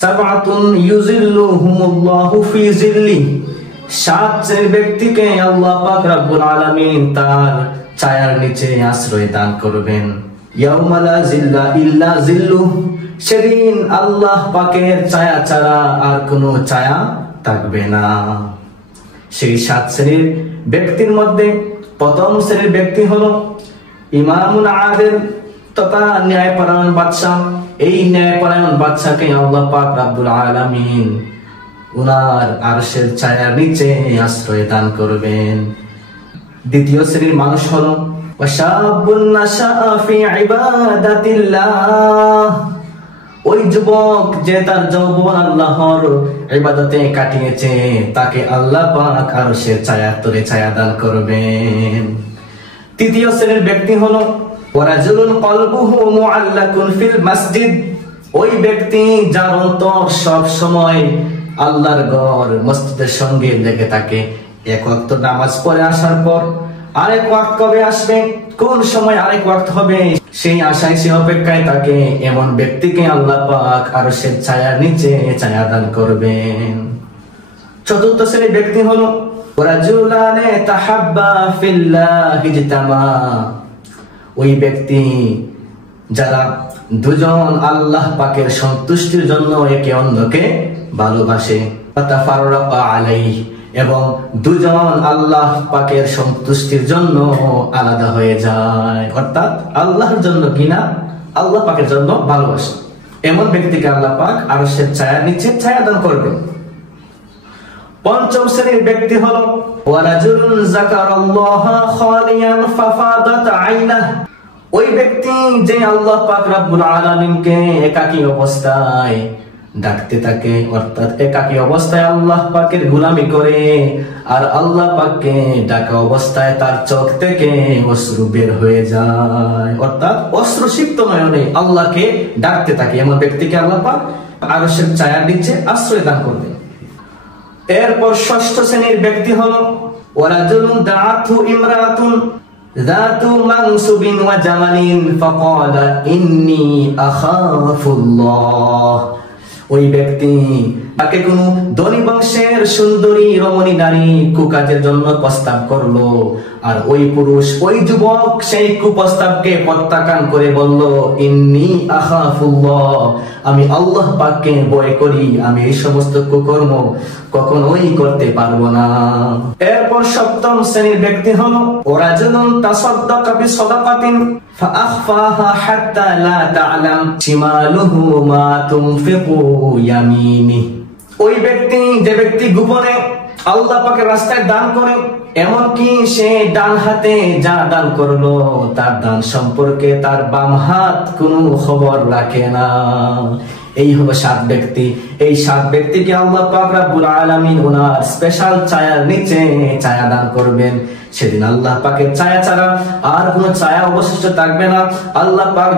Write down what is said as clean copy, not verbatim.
সাবআতুন ইউযিল্লুহুমুল্লাহু ফি যিল্লি, 7 শ্রেণীর ব্যক্তিকে আল্লাহ পাক রব্বুল আলামিন তার ছায়ার নিচে আশ্রয় দান করবেন। ইয়াউমা লা যিল্লা ইল্লা যিল্লুহ, সেদিন আল্লাহ পাকের ছায়া ছাড়া আর কোনো ছায়া থাকবে না। সেই 7 শ্রেণীর ব্যক্তির মধ্যে প্রথম শ্রেণীর ব্যক্তি হলো ইমামুল আদিল তথা ন্যায়পরায়ণ বাদশা। এই ন্যায়পরায়ণ বাদশাকে আল্লাহ পাক রব্বুল আলামিন উনার আরশের ছায়ার নিচে আশ্রয় দান করবেন। দ্বিতীয় শ্রেণীর মানুষ হলো ওয়াশাবুন নাশাআ ফি ইবাদাতিল্লাহ, ওই যুবক যে তার যৌবন আল্লাহর ইবাদতে কাটিয়েছে, তাকে আল্লাহ পাক আরশের ছায়ার তলে ছায়া দান করবেন। তৃতীয় শ্রেণীর ব্যক্তি হলো ওয়ারাজুলুন কলবুহু মুআল্লাকুন ফিল মসজিদ, ওই ব্যক্তি যার অন্তর সব সময় আল্লাহর ঘর মসজিদের সঙ্গে লেগে থাকে। এক ওয়াক্ত নামাজ পড়ে আসার পর আরেক ওয়াক্ত কবে আসবে, কোন সময় আরেক ওয়াক্ত হবে, সেই আশায় সে অপেক্ষায় থাকে। এমন ব্যক্তিকে আল্লাহ পাক আরশের ছায়ার নিচে ছায়া দান করবেন। চতুর্থ শ্রেণীর ব্যক্তি হলো রাজুলানে তাহাব্বা ফিল্লাহি ইজতামা, ওই ব্যক্তি যারা দুজন আল্লাহ পাকের সন্তুষ্টির জন্য একে অন্যকে ভালোবাসে, তাফাররাকা আলাইহি, এবং দুজন আল্লাহ পাকের সন্তুষ্টির জন্য আলাদা হয়ে যায়, অর্থাৎ আল্লাহর জন্য কিনা আল্লাহ পাকের জন্য ভালোবাসে। এমন ব্যক্তিকে আল্লাহ পাক আরশের ছায়ার নিচে ছায়া দান করবেন। পঞ্চম শ্রেণীর ব্যক্তি হলো ওয়ারাজুলুন যাকারাল্লাহা খালিয়ান ফাফাদাত আইনাহু, ওই ব্যক্তি যে আল্লাহ পাক রব্বুল আলামিনকে একাকী অবস্থায় ডাকতে থাকে, অর্থাৎ একাকী অবস্থায় আল্লাহ পাকের গোলামি করে, আর আল্লাহ পাককে ডাকা অবস্থায় তার চোখ থেকে অশ্রু বের হয়ে যায়, অর্থাৎ অশ্রুসিক্ত নয়নে আল্লাহকে ডাকতে থাকে। এমন ব্যক্তিকে আল্লাহ পাক আরশের ছায়ার নিচে আশ্রয় দান করবেন। এরপর ষষ্ঠ শ্রেণীর ব্যক্তি হলো ওয়ারাজুলুন দাআতহু ইমরাতুন যাতু মানসুবিন ওয়া জামালিন ফাকালা ইন্নী আখাফুল্লাহ, ওই ব্যক্তি তাকে কোন ধনী বংশের সুন্দরী রমণী নারী কুকাজের জন্য প্রস্তাব করলো, আর ওই পুরুষ ওই যুবক সেই কুপ্রস্তাবকে প্রত্যাখ্যান করে বলল ইন্নী আখাফুল্লাহ, আমি আল্লাহ পাককে ভয় করি, আমি এই সমস্ত কুকর্ম কখনোই করতে পারবো না। এরপর সপ্তম শ্রেণীর ব্যক্তি হলো ওয়ারাজুলুন তাসাদদাকা বিসাদাকাতিন ফাআখফাহা হাত্তা লা তা'লাম শিমালুহু মা তুনফিকু ইয়ামিনি, ওই ব্যক্তি যে ব্যক্তি গোপনে আল্লাহ পাকের রাস্তায় দান করে, এমনকি সে ডান হাতে যা দান করলো তার দান সম্পর্কে তার বাম হাত কোনো খবর রাখে না। এই হলো 7 ব্যক্তি। এই 7 ব্যক্তিকে আল্লাহ পাক রব্বুল আলামিন ওনার স্পেশাল ছায়ার নিচে ছায়া দান করবেন। সেদিন আল্লাহ পাকের ছায়া ছাড়া আর কোনো ছায়া অবশিষ্ট থাকবে না। আল্লাহ পাক